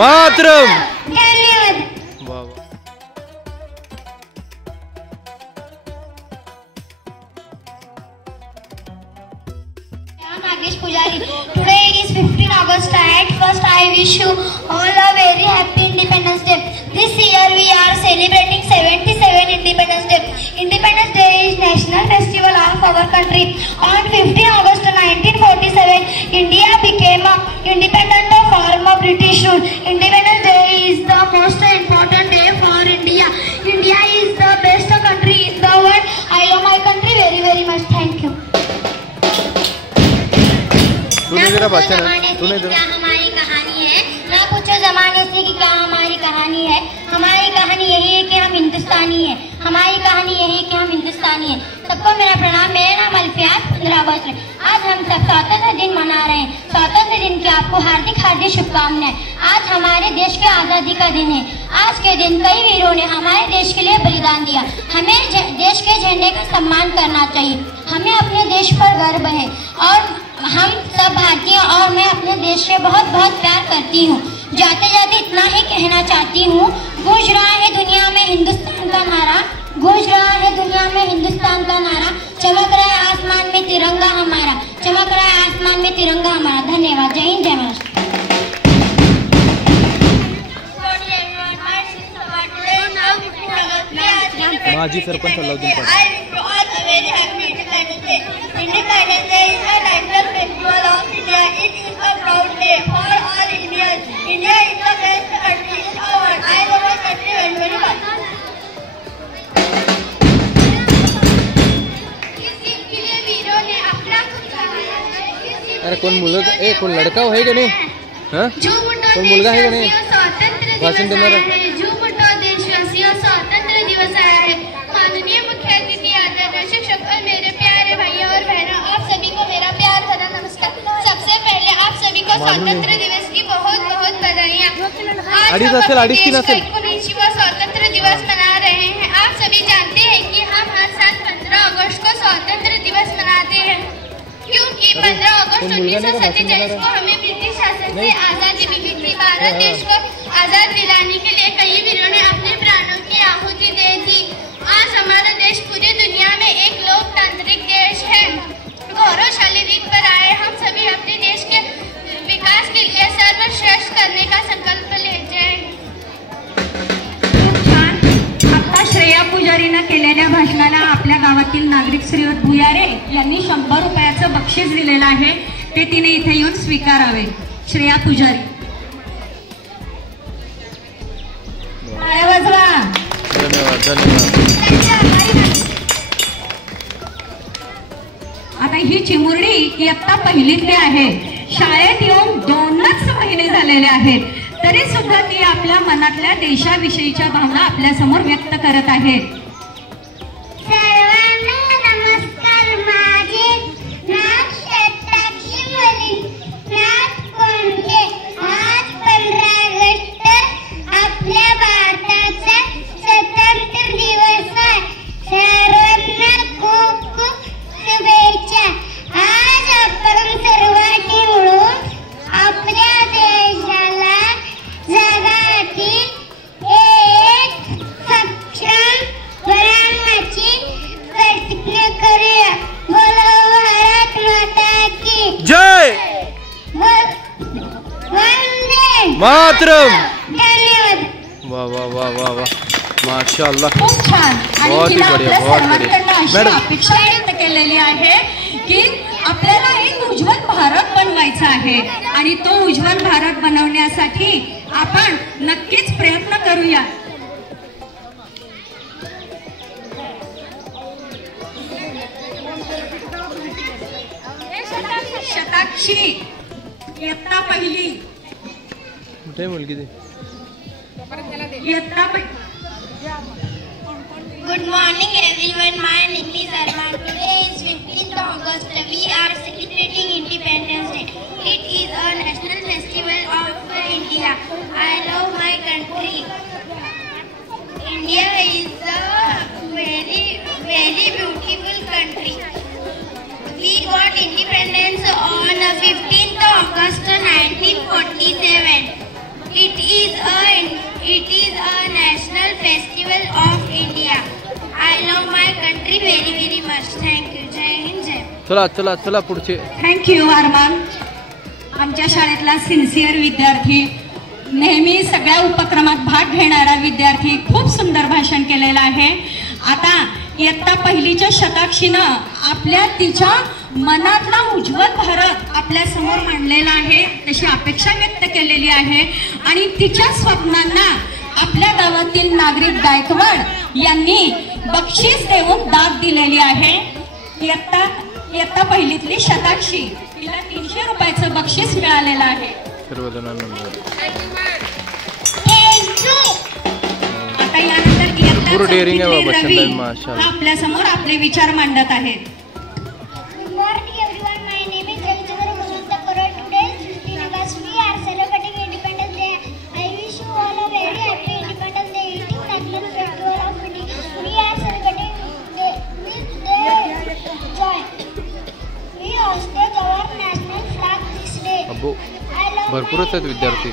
मातरम। धन्यवाद। Nagesh Pujari. Today is 15 August and first I wish you all a very happy Independence Day. This year we are celebrating 77 Independence Day. Independence Day is national festival of our country. On 15 August 1947, India became independent from British rule. Independence Day is the most important day for India. India is the best country in the world. I love my country very very much. Thank you. क्या हमारी कहानी है, ना पूछो जमाने से कि क्या हमारी कहानी है। हमारी कहानी यही है कि हम हिंदुस्तानी हैं। हमारी कहानी यही है कि हम हिंदुस्तानी हैं। सबको मेरा प्रणाम। मेरा नाम अल्फियाज 15 अगस्त है। आज हम सब स्वतंत्र दिन मना रहे हैं। स्वतंत्र दिन की आपको हार्दिक हार्दिक शुभकामनाएं। आज हमारे देश के आज़ादी का दिन है। आज के दिन कई वीरों ने हमारे देश के लिए बलिदान दिया। हमें देश के झंडे का सम्मान करना चाहिए। हमें अपने देश पर गर्व है और हम सब भारतीय और मैं अपने देश से बहुत बहुत प्यार करती हूँ। जाते जाते इतना ही कहना चाहती हूँ, गूंज रहा है दुनिया में हिंदुस्तान का नारा, गूंज रहा है दुनिया में हिंदुस्तान का नारा, चमक रहा है आसमान में तिरंगा हमारा, चमक रहा है आसमान में तिरंगा हमारा। धन्यवाद। जय हिंद, जय महाराष्ट्र। माजी sarpanch Alauddin Patil. Independence Day is a national festival of India. It is a proud day for all Indians. India is the best country in the world. I love my country very very much. अरे कोण मुलगा, कोण लड़का है कि नहीं? हाँ? कोण मुलगा है कि नहीं? भाषण देणार आहे। जो मोठा देशवासियों स्वातंत्र्य दिवस आया है। माननीय मुख्य अतिथि, आदरणीय शिक्षक और मेरे प्यारे भाइयों और बहनों, आप सभी को मेरा प्यार भरा नमस्कार। सबसे पहले आप सभी को स्वातंत्र्य दिवस की बहुत बहुत बधाइयाँ। आज हम अपने देश का 19वां स्वतंत्र दिवस मना रहे हैं। आप सभी जानते हैं कि हम हर साल 15 अगस्त को स्वतंत्र दिवस मनाते हैं, क्योंकि 15 अगस्त 1947 को हमें ब्रिटिश शासन से आजादी मिली थी। भारत देश को आजाद दिलाने के लिए कई वीरों ने अपने प्राणों की आहुति दे दी। आज हमारा देश पूरी दुनिया में एक लोकतांत्रिक देश है। गौरवशाली दिन पर आए हम सभी अपने देश के विकास के लिए सर्वश्रेष्ठ करने का संकल्प ले जाएं। खूप छान। आता श्रेया पुजारीनं केलेल्या भाषणाला आपल्या गावातील नागरिक श्रीयुत भुयारे यांनी 100 रुपयाचं बक्षीस दिलेलं आहे, ते तिने इथे येऊन स्वीकारावे। श्रेया पुजारी, धन्यवाद धन्यवाद। आता ही चिमुरडी इयत्ता पहिलीतली आहे। शाळेत येऊन 2च महिने झालेले आहेत, तरी सुद्धा ती आपल्या मनातल्या देशाविषयीच्या भावना आपल्या समोर व्यक्त करत आहे। मातरम। वाह वाह वाह वाह वाह, माशाअल्लाह, खूप छान। बहुत ही बढ़िया, बहुत बढ़िया। मॅडम, अपेक्षा व्यक्त केलेली आहे की आपल्याला एक उज्ज्वल भारत बनवायचा आहे आणि तो उज्ज्वल भारत बनवण्यासाठी आपण नक्कीच प्रयत्न करूया। शताक्षी इयत्ता पहिली। मुलगी दे। Good morning everyone, my name is Arman. Today is 15th August. We are celebrating Independence Day. It is a national festival of India. I love my country. India is a very very beautiful country. We got independence on 15th August 1947. It is It is a national festival of India. I love my country very very much. Thank you. जय हिंद जय. चला चला चला पुढचे. Thank you अरमान. आमच्या शाळेतला sincere विद्यार्थी, नेहमी सगळ्या उपक्रमात भाग घेणारा विद्यार्थी, खूप सुंदर भाषण केलेलं आहे. आता इयत्ता पहिलीच्या शताक्षीनं आपल्या तिच्या मनातला उज्ज्वल भारत आपल्या समोर मांडलेला आहे, तशी अपेक्षा व्यक्त केलेली आहे आणि तिच्या स्वप्नांना आपल्या गावातील नागरिक गायकवाड यांनी बक्षीस देऊन दाद दिलेली आहे. इयत्ता पहिलीतली शताक्षी, तिला 300 रुपयाचं बक्षीस मिळालेलं आहे. आता यानंतर आपल्या समोर आपले विचार मांडत आहेत. भरपूरच आहेत विद्यार्थी.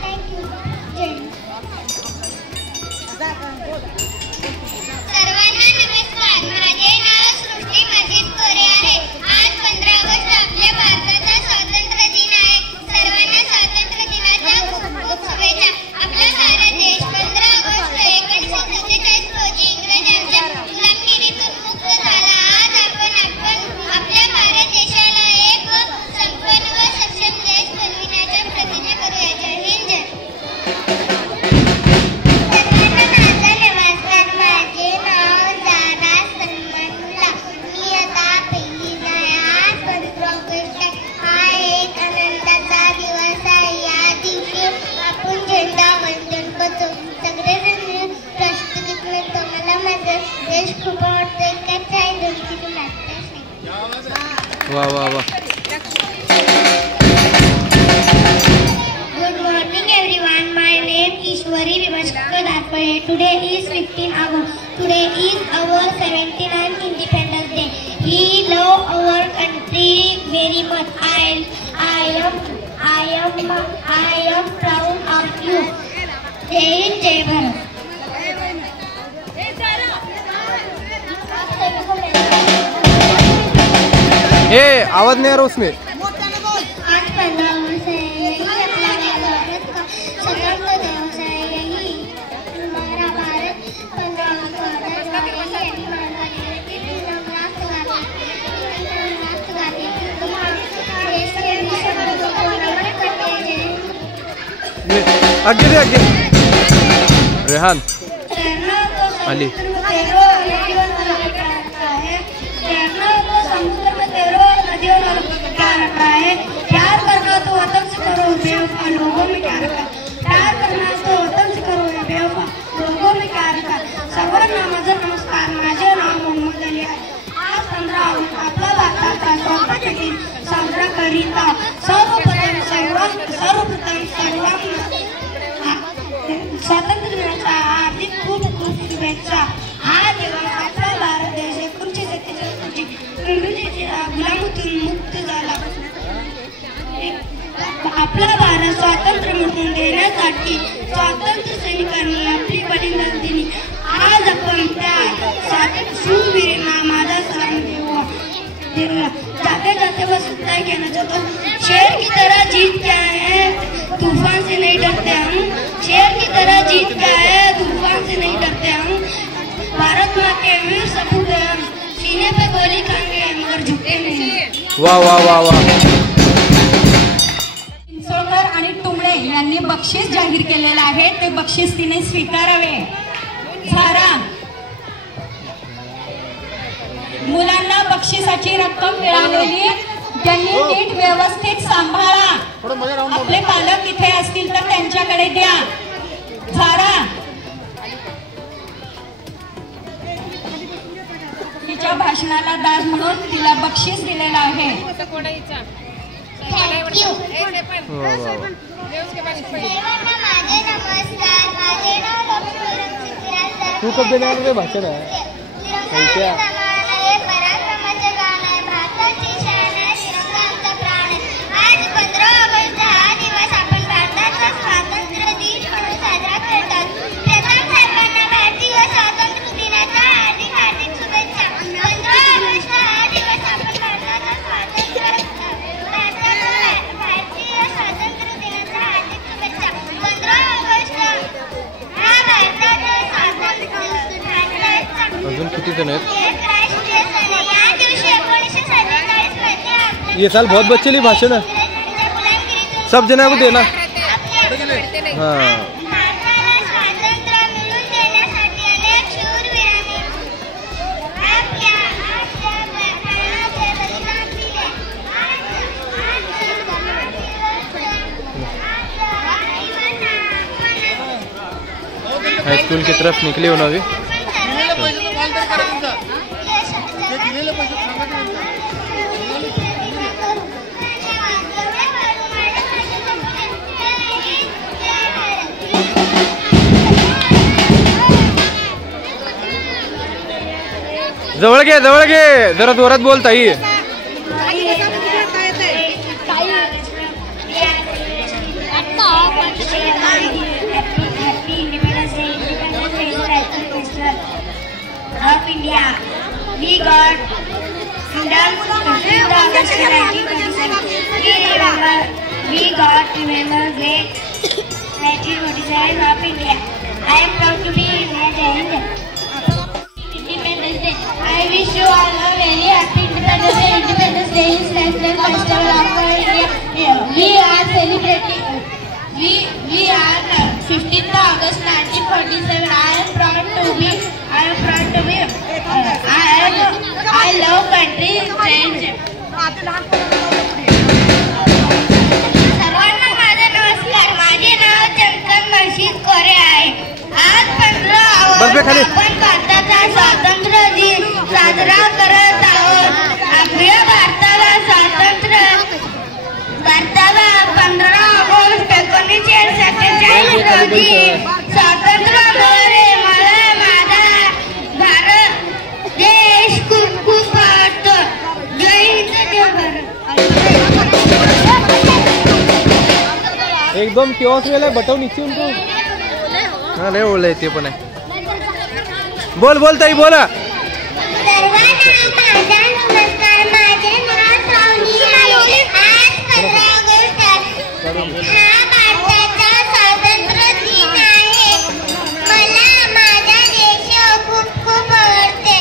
वाह वाह वाह. Good morning everyone. My name is Ishwari Vivashka Darpade. Today is 15 August. Today is our 79th Independence Day. We love our country very much. I am proud of you. Jai Hind Jai Bharat. आवाज नहीं आ रहा उसमें. आज 15 अगस्त है, यही अपना भारत का स्वतंत्र दिवस है. यही हमारा भारत 15 अगस्त आगे दे आगे. रेहान अली. प्यार करना तो वतन से करो बेवफा, लोगों में क्या रखा. प्यार करना तो वतन से करो बेवफा, लोगों में क्या रखा. सर्वांना माझा नमस्कार. माझे नाव मोहम्मद अली आहे. आज 15 ऑगस्ट आपला भारताचा स्वातंत्र्य दिन साजरा करीत आहोत. सर्वप्रथम सर्वांना स्वातंत्र्य दिनाच्या हार्दिक खूप खूप शुभेच्छा. हा दिवस आपला भारत देश 1947 रोजी इंग्रजीच्या गुलामीतून मुक्त झाला. आपला भारत स्वातंत्र्य मिळवून देण्यासाठी स्वातंत्र्य सैनिकांनी आपली बलिदान दिली. आज आपण त्या शूरवीरांना माझा सलाम देऊया. जाते जाते बस इतना ही कहना चाहता हूँ, शेर की तरह जीत क्या है, तूफान से नहीं डरते हम. शेर की तरह जीत क्या है, तूफान से नहीं डरते हम. भारत माँ के वीर सपूत हैं हम, सीने पे गोली खाएंगे मगर झुके नहीं. वाह वाह वाह वाह. आणि टुमळे यांनी बक्षीस जाहीर केलेलं आहे, ते बक्षीस तिने स्वीकारावे. झारा मुलांना बक्षिसाची रक्कम मिळालेली त्यांनी नीट व्यवस्थित सांभाळा. आपले पालक इथे असतील तर त्यांच्याकडे द्या. झारा तिच्या भाषणाला दाद म्हणून तिला बक्षीस दिलेलं आहे. तू कब देणार भाषण आहे. आज 15 ऑगस्ट हा दिवस आपण भारताचा स्वातंत्र्य दिन म्हणून साजरा तो नहीं ये साल बहुत बच्चे लिए भाषण है, सब जना को देना। हाँ हाई स्कूल की तरफ निकले होना अभी। जवळ घे जरा जोरात बोल ताई। Of India, we got freedom 15th August 1947. We got remember great 1947 of India. I am proud to be Indian. Independence Day. I wish you all a very happy Independence Day. Independence Day is national festival of India. We are celebrating. We are 15th August 1947. I am proud to be. I love country change. सर्वांना माझा नमस्कार. माझे नाव चंचल मशीद कोरे आहे. आज 15 August आपण भारताचा स्वातंत्र्य दिन साजरा करत आहोत. आपल्या भारताला 15 ऑगस्ट 1947 रोजी स्वातंत्र्य मिळाले. मला माझा भारत देश खूप खूप आवडतो. जय हिंद जय भारत. एकदम क्योस वेला बटव नीचे उनको हाँ ले बोल ते पण आहे. बोल ताई बोला. सर्वांना माझा नमस्कार. माझे नाव सावनी आहे. आज 15 ऑगस्ट हा भारताचा स्वातंत्र्य दिन आहे. मला माझा देश खूप खूप आवडते.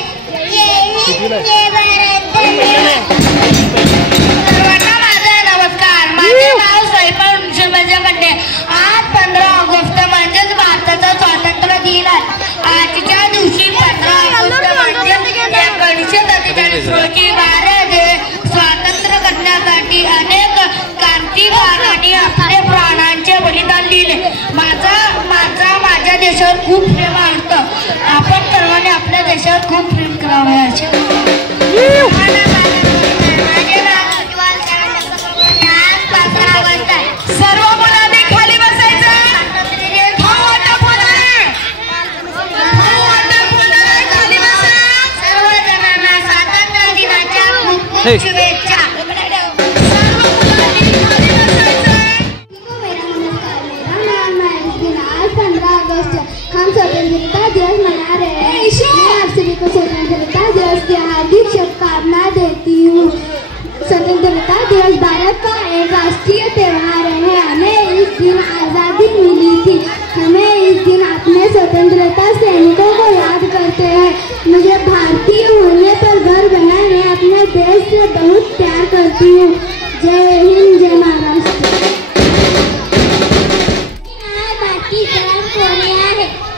जय हिंद जय भारत. सर्वांना माझा नमस्कार. माझे नाव स्वयंपाक कंडे. आज 15 ऑगस्ट म्हणजेच भारताचा स्वातंत्र्य दिन आहे. आजच्या दिवशी 15 ऑगस्ट म्हणजे 1947 रोजी भारत देश स्वातंत्र्य करण्यासाठी अनेक क्रांतिकारकांनी आपले प्राणांचे बलिदान दिले. माझ्या देशावर खूप प्रेम आहे. आपण सर्वांनी आपल्या देशावर खूप प्रेम करावे. सर्व मुलांनी खाली बसायचं. सर्वजणांना स्वातंत्र्य दिनाच्या खूप खूप शुभेच्छा. आज 15 अगस्त हम स्वतंत्रता दिवस मना रहे हैं. मैं आप सभी को स्वतंत्रता दिवस की हार्दिक शुभकामना देती हूँ. स्वतंत्रता दिवस भारत का एक राष्ट्रीय त्योहार है. हमें इस दिन आज़ादी मिली थी. हमें इस दिन अपने स्वतंत्रता सैनिकों को याद करते हैं. मुझे भारतीय होने पर गर्व है. मैं अपने देश से बहुत प्यार करती हूँ. जय हिंद जय महाराष्ट्र.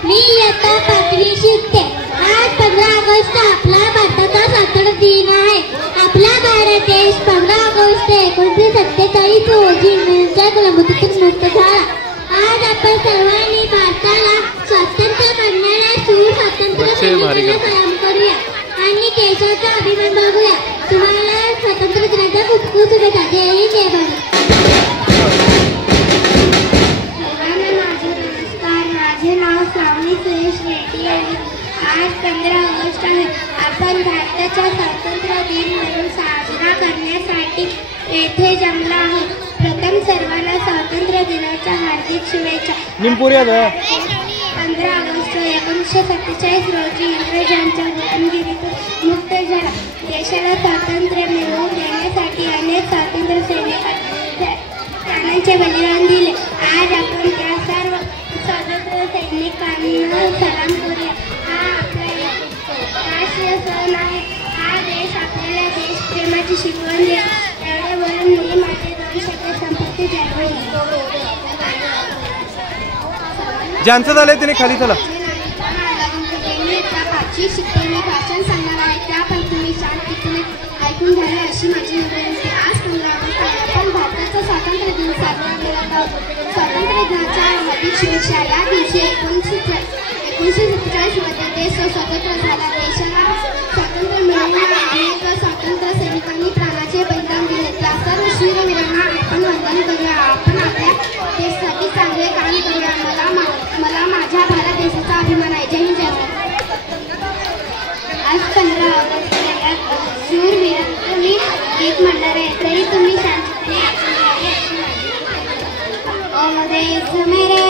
मी इयत्ता 5वी शिकते. आज 15 ऑगस्ट आपला भारताचा स्वातंत्र्य दिन आहे. आपला भारत देश 15 ऑगस्ट 1947 रोजी इंग्रजांच्या गुलामीतून मुक्त झाला. आज आपण सर्वांनी भारताला स्वातंत्र्य करणाऱ्या शूर स्वातंत्र्य सैनिकांना सलाम करूया आणि देशाचा अभिमान बघूया. तुम्हाला स्वातंत्र्य दिनाच्या खूप खूप शुभेच्छा. जय हिंद जय भारत. माझे नाव सावनी सुरेश रेड्डी आहे. आज 15 ऑगस्ट आहे. आपण भारताचा स्वातंत्र्य दिन म्हणून साजरा करण्यासाठी येथे जमला आहोत. प्रथम सर्वांना स्वातंत्र्य दिनाच्या हार्दिक शुभेच्छा. 15 ऑगस्ट 1947 रोजी इंग्रजांच्या गुलामगिरीतून मुक्त झाला. देशाला स्वातंत्र्य मिळवून देण्यासाठी अनेक स्वातंत्र्य सैनिकांनी प्राणांचे बलिदान दिले. आज आपण त्या सर्व स्वातंत्र्य सैनिकांना सलाम करूया. हा आपला राष्ट्रीय माझी शिकवण द्या. एवढे बोलून मी माझे 2 शब्द संपत्ती द्यावी. ज्यांचं झालंय त्याने खाली चला. शिकते मी भाषण सांगणार आहे त्यापैकी मी शांततेने ऐकून घ्यावे अशी माझी विनंती. आज 15 ऑगस्ट आहे. आपण भारताचा स्वातंत्र्य दिन साजरा करत आहोत. स्वातंत्र्य दिनाच्या हार्दिक शुभेच्छा. या दिवशी 1947 मध्ये देश स्वतंत्र झाला. देशाला स्वातंत्र्य मिळवण्यासाठी अनेक स्वातंत्र्य सैनिकांनी प्राणाचे बलिदान दिले. त्या सर्व शूरवीरांना आपण वंदन करूया. आपण आपल्या देशासाठी चांगले काम करूया. मला माझ्या भारत देशाचा अभिमान आहे. जय हिंद जय भारत. आज 15 ऑगस्ट शूरवीरांचं मी गीत म्हणणार आहे. तरी तुम्ही शांततेने ओ देश मेरे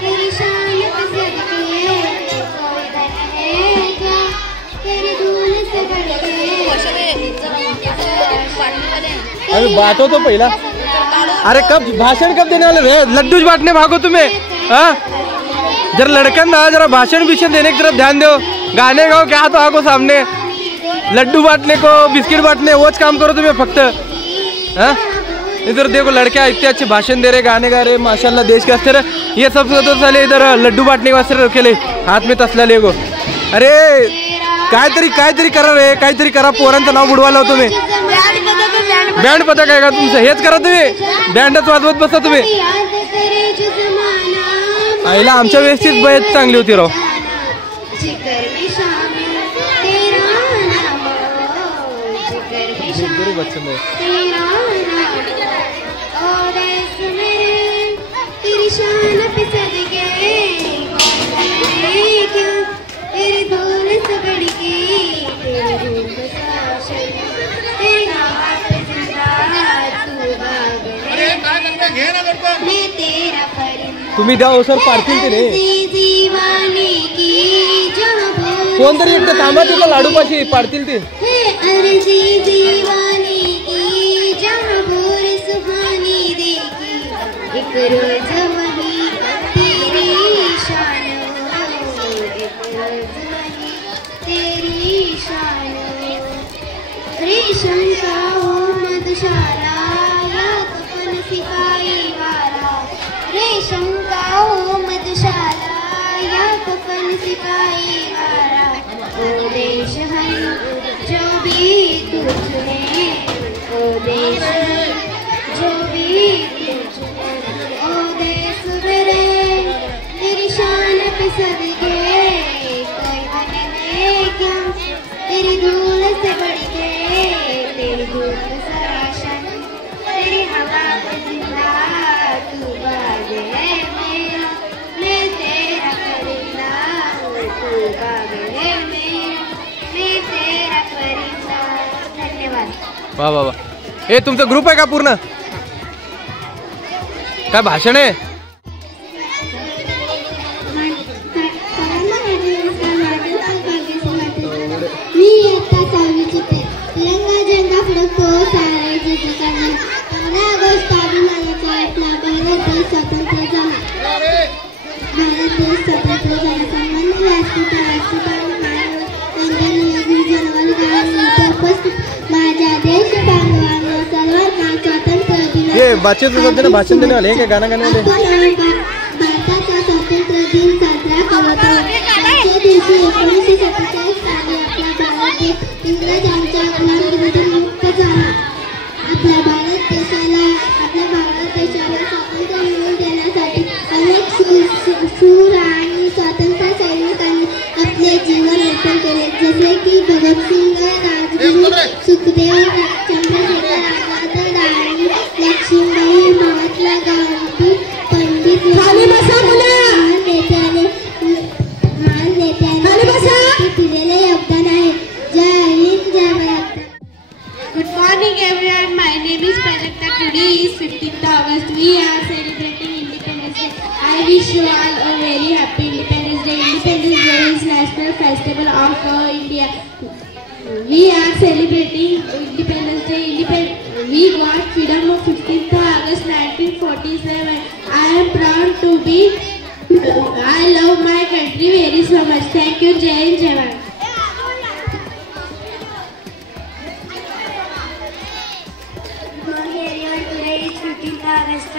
तेरी शान कैसे दिखी है, कोई धन है क्या तेरी धूल से बढ़के. अरे बांटो तो पहिला. अरे कब भाषण कब देने वाले रे? लड्डू बांटने भागो तुम्हें. हाँ जरा लड़कन ना जरा भाषण देने की तरफ ध्यान दो. गाने गाओ क्या तो आगो सामने. लड्डू बांटने को बिस्किट बांटने वोच काम करो तुम्हें फक्त. हाँ इधर देखो लड़के इतने अच्छे भाषण दे रहे, गाने गा रहे, माशाल्लाह देश के अच्छे रहे. ये सब तो साले इधर लड्डू बांटने के वास्ते रखेले हात में तसला लेगो. अरे काहीतरी करा रे, काहीतरी करा. पोरांचं नाव बुडवायला होतो तुम्ही. बँड पता काय का तुमचं? हेच करा तुम्ही. बँडच वाजवत बसा तुम्ही. आईला आमच्या वेळेसचीच बयत चांगली होती राव. बच्चन तुम्ही द्या सर पाडतील ते रे. कोणतरी एक थांबा तिथं लाडूपाशी पाडतील ते. रेशम का हो मधुशाला या कफन सिपाही वाला. रेशम का हो मधुशाला या कफन सिपाही वाला. ओ देश है जो भी तुझने, ओ देश जो भी तुझने. ओ देश मेरे तेरी शान पे सदके, कोई बने क्या तेरी धूल से बढ़ के. तेरी धूप सराशन तेरी हवा पे जिंदा तू बाग है मेरा, मैं तेरा परिंदा हूँ. तू बाग है मेरा, मैं तेरा परिंदा. धन्यवाद. वा वा वा. हे तुमचा ग्रुप आहे का पूर्ण? काय भाषण आहे? मी आता 6वी ची. तिरंगा झेंडा फडकतो सारे जगाला. 15 ऑगस्ट अभिमानाचा आपला भारत देश स्वतंत्र झाला. भारत देश स्वतंत्र झाला. सन्मानित व्यासपीठ उपस्थित माझ्या देश बांधवांनो सर्वांना स्वातंत्र्य दिनाच्या भाषण देने वाले क्या गाना गाने वाले? भारताचा स्वातंत्र्य दिन साजरा करत आहोत. त्या दिवशी 1947 साली आपला भारत देश इंग्रजांच्या गुलामगिरीतून मुक्त झाला. आपल्या भारत देशाला स्वातंत्र्य मिळवून देण्यासाठी अनेक शूर आणि स्वातंत्र्य सैनिकांनी आपले जीवन अर्पण केले. जसे की भगतसिंग, राजगुरू, सुखदेव, चंद्रशेखर आझाद, राणी लक्ष्मीबाई, महात्मा गांधी, पंडित महान नेत्याने दिलेले योगदान आहे. जय हिंद जय Bharat. Good morning everyone, my name is Prajakta. Today is 15th August. We are celebrating Independence Day. I wish you all a very happy Independence Day. Independence Day is national festival of India. We are celebrating Independence Day. We got freedom on 15th August 1947. I am proud to be. I love my country very so much. Thank you. Jai Hind Jai Bharat. August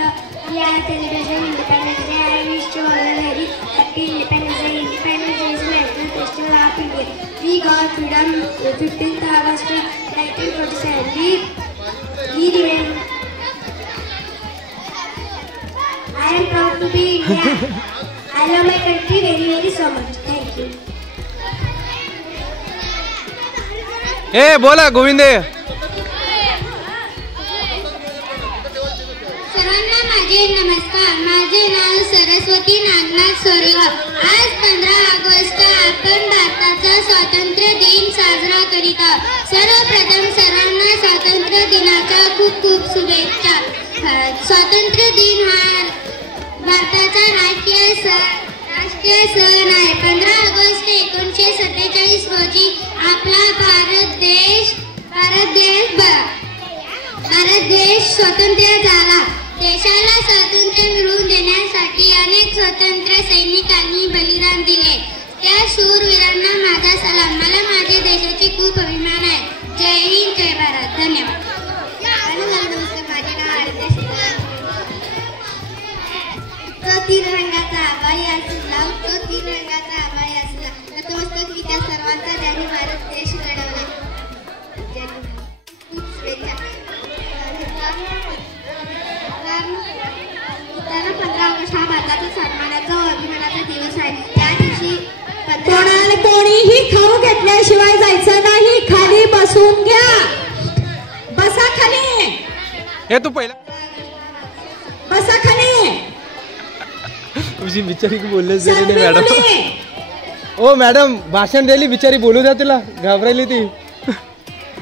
we are celebrating Independence Day. I wish you all a very happy Independence Day. Independence Day is a national festival of India. We got freedom 15th August 1947. We remain. I am proud to be Indian. I love my country very very so much. Thank you. ए बोला गोविंदे. सर्वांना माझे नमस्कार. माझे नाव सरस्वती नागनाथ सोरेगाव. आज 15 August आपण भारताचा स्वातंत्र्य दिन साजरा करीत आहोत. सर्वप्रथम सर्वांना स्वातंत्र्य दिनाच्या खूप खूप शुभेच्छा. स्वातंत्र्य दिन हा भारताचा राष्ट्रीय सण आहे. 15 ऑगस्ट 1947 रोजी आपला भारत देश स्वतंत्र झाला. देशाला स्वातंत्र्य मिळवून देण्यासाठी अनेक स्वातंत्र्य सैनिकांनी बलिदान दिले. त्या शूरवीरांना माझा सलाम. मला माझ्या देशाची खूप अभिमान आहे. जय हिंद, जय भारत. धन्यवाद. नमस्कार. माझे नाव आदित्य शिंदे. तो 3 रंगाचा आभाळी असला, तो 3 रंगाचा आभाळी असला, नतमस्तक मी त्या सर्वांचा ज्यांनी भारत देश घडवला. खूप शुभेच्छा. 15 ऑगस्ट हा भारताचा सन्मानाचा व अभिमानाचा दिवस आहे. त्या दिवशी कोणीही खाऊ घेतल्याशिवाय जायचं नाही. खाली बसून घ्या. बसा खाली. हे तू पहिला बसा खाली. तुझी बिचारी बोललेच गेली नाही मॅडम. ओ मॅडम भाषण द्यायली बिचारी, बोलू द्या तिला. घाबरायली ती.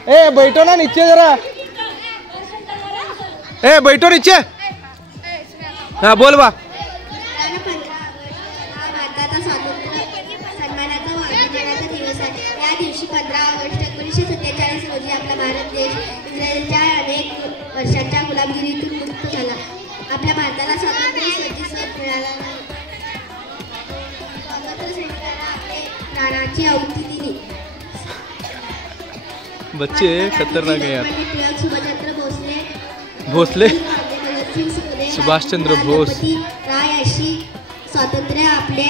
ए बैठो ना नीचे जरा. ए बैठो नीचे. हा बोल बा. 15 ऑगस्ट हा भारताचा स्वातंत्र्य सन्मानाचा व अभिमानाचा दिवस आहे. या दिवशी 15 ऑगस्ट 1947 रोजी आपला भारत देश इस्रायलच्या अनेक वर्षांच्या गुलामगिरीतून मुक्त झाला. आपल्या भारताला स्वातंत्र्य मिळाला नाही. स्वातंत्र्य सैनिकांना आपले प्राणाची आहुती दिली. बच्चे खतरनाक आहे यार. टिळक, सुभाषचंद्र भोसले, भगतसिंग, सुखदेव, सुभाषचंद्र बोस, राय अशी स्वातंत्र्य आपले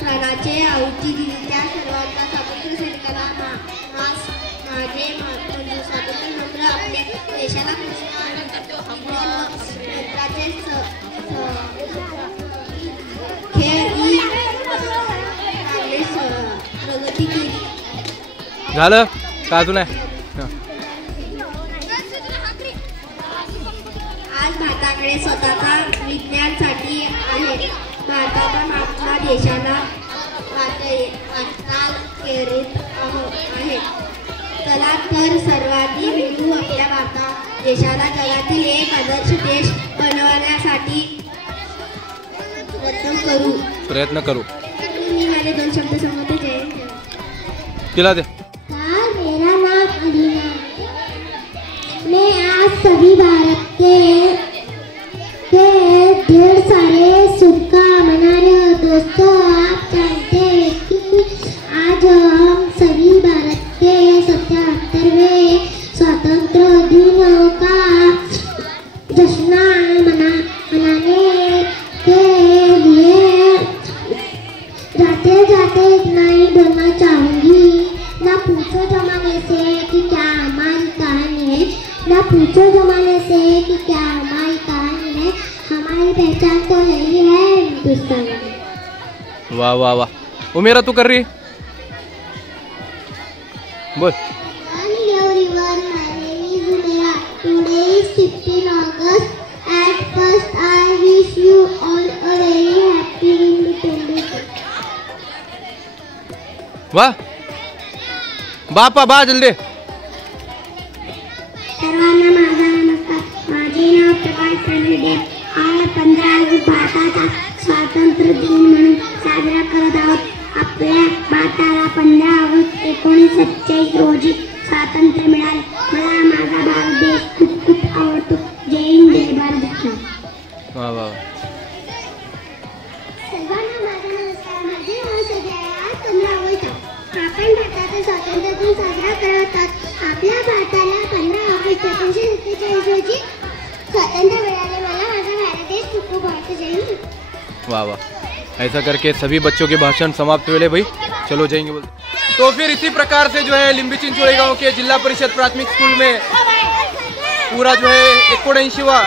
प्राणाचे आहुती दिली. त्या सर्वांचा स्वातंत्र्य सैनिकांना माझे स्वातंत्र्य नम्र. आपल्या देशाला प्रगती केली. झालं का अजून आहे? आज भारताकडे स्वतःचा विज्ञानासाठी आहे. भारताचा आपला देशाला वाटचाल करीत आहे. चला तर सर्वांनी मिळून आपल्या भारत देशाला जगातील एक आदर्श देश बनवण्यासाठी प्रयत्न करू. मी माझे 2 शब्द सांगते. जय हिंद. तिला दे. मेरा नाम अलीना. मैं आज सभी भारत के ढेर सारे शुभकामनाएं मना रहे हो. दोस्तों आप जानते हैं कि आज हम सभी भारत के 77वें स्वतंत्र दिन का जश्न मनाने के लिए जाते जाते इतना ही बोलना चाहूंगी. ना पूछो जमाने से कि क्या हमारी कहानी है. ना पूछो जमाने से कि क्या हमारी कहानी है. हमारी पहचान तो यही है हिंदुस्तान में. वाह वाह वाह. उमेरा तू कर रही बोल. Everyone, my name is Umeera. Today is 15 August. At first, I wish you all a very happy Independence Day. वाह बापा बा जल्दी. सर्वांना माझा नमस्कार. माझे नाव प्रकाश चंद्रदेव. आज 15 ऑगस्ट भारताचा स्वातंत्र्य दिन म्हणून साजरा करत आहोत. आपल्या भारताला 15 ऑगस्ट 1947 रोजी स्वातंत्र्य मिळाले. मला माझा भारत देश खूप खूप आवडतो. जय हिंद, जय भारत. वाह वाह. सर्वांना माझा नमस्कार. माझे नाव सध्या आज 15 ऑगस्ट आपण भारताचा स्वातंत्र्य दिन साजरा करत आहोत. आपल्या भारताला 15 ऑगस्ट 1947 रोजी स्वातंत्र्य मिळाले. वाह वाह। ऐसा करके सभी बच्चों के भाषण समाप्त हुए भाई, चलो जाएंगे बोलते। तो फिर इसी प्रकार से जो है लिंबी चिंचोली गांव के जिला परिषद प्राथमिक स्कूल में पूरा जो है 79वां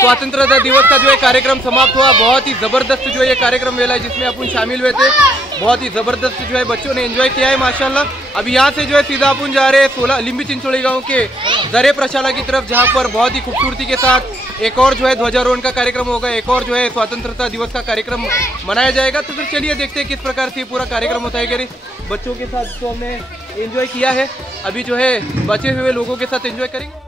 स्वतंत्रता दिवस का जो है कार्यक्रम समाप्त हुआ। बहुत ही जबरदस्त जो है ये कार्यक्रम वेला है जिसमें अपन शामिल हुए थे। बहुत ही जबरदस्त जो है बच्चों ने एंजॉय किया है माशाल्लाह। अभी यहाँ से जो है सीधा अपन जा रहे हैं लिंबी चिंचोली गांव के जरे प्रशाला की तरफ, जहाँ पर बहुत ही खूबसूरती के साथ एक और जो है ध्वजारोहण का कार्यक्रम होगा, एक और जो है स्वतंत्रता दिवस का कार्यक्रम मनाया जाएगा। तो फिर चलिए देखते हैं किस प्रकार से पूरा कार्यक्रम होता है। बच्चों के साथ जो हमने एंजॉय किया है, अभी जो है बचे हुए लोगों के साथ एंजॉय करेंगे।